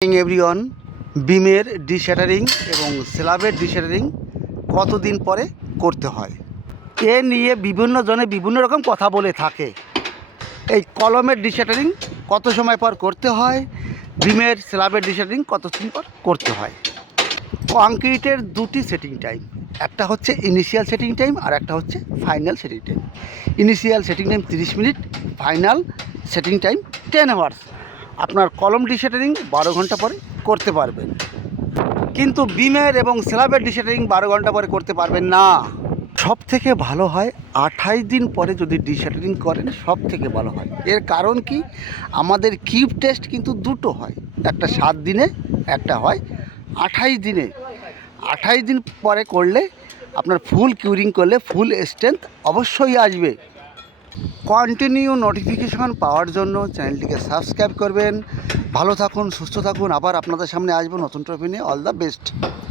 Everyone, বিমের ডিশ্যাটারিং এবং স্ল্যাবের ডিশ্যাটারিং কতদিন পরে করতে হয় এ নিয়ে বিভিন্ন জনে বিভিন্ন রকম কথা বলে থাকে। এই কলমের ডিশ্যাটারিং কত সময় পর করতে হয়, বিমের স্ল্যাবের ডিশ্যাটারিং কতদিন পর করতে হয়। কংক্রিটের দুটি সেটিং টাইম, একটা হচ্ছে ইনিশিয়াল সেটিং টাইম আর একটা হচ্ছে final setting time. Initial setting time 30 minute, final setting time 10 hours. আপনার কলম ডিশ্যাটারিং 12 ঘন্টা পরে করতে পারবেন, কিন্তু বিমের এবং স্ল্যাবের ডিশ্যাটারিং 12 ঘন্টা পরে করতে পারবেন না। সব থেকে ভালো হয় 28 দিন পরে যদি ডিশ্যাটারিং করেন, সব থেকে ভালো হয়। এর কারণ কি, আমাদের কিউব টেস্ট কিন্তু দুটো হয়, একটা 7 দিনে, একটা হয় 28 দিনে। 28 দিন পরে করলে আপনার ফুল কিউরিং করলে ফুল স্ট্রেংথ অবশ্যই আসবে। কন্টিনিউ নোটিফিকেশন পাওয়ার জন্য চ্যানেলটিকে সাবস্ক্রাইব করবেন। ভালো থাকুন, সুস্থ থাকুন, আবার আপনাদের সামনে আসবো নতুন টপিক নিয়ে। All the best.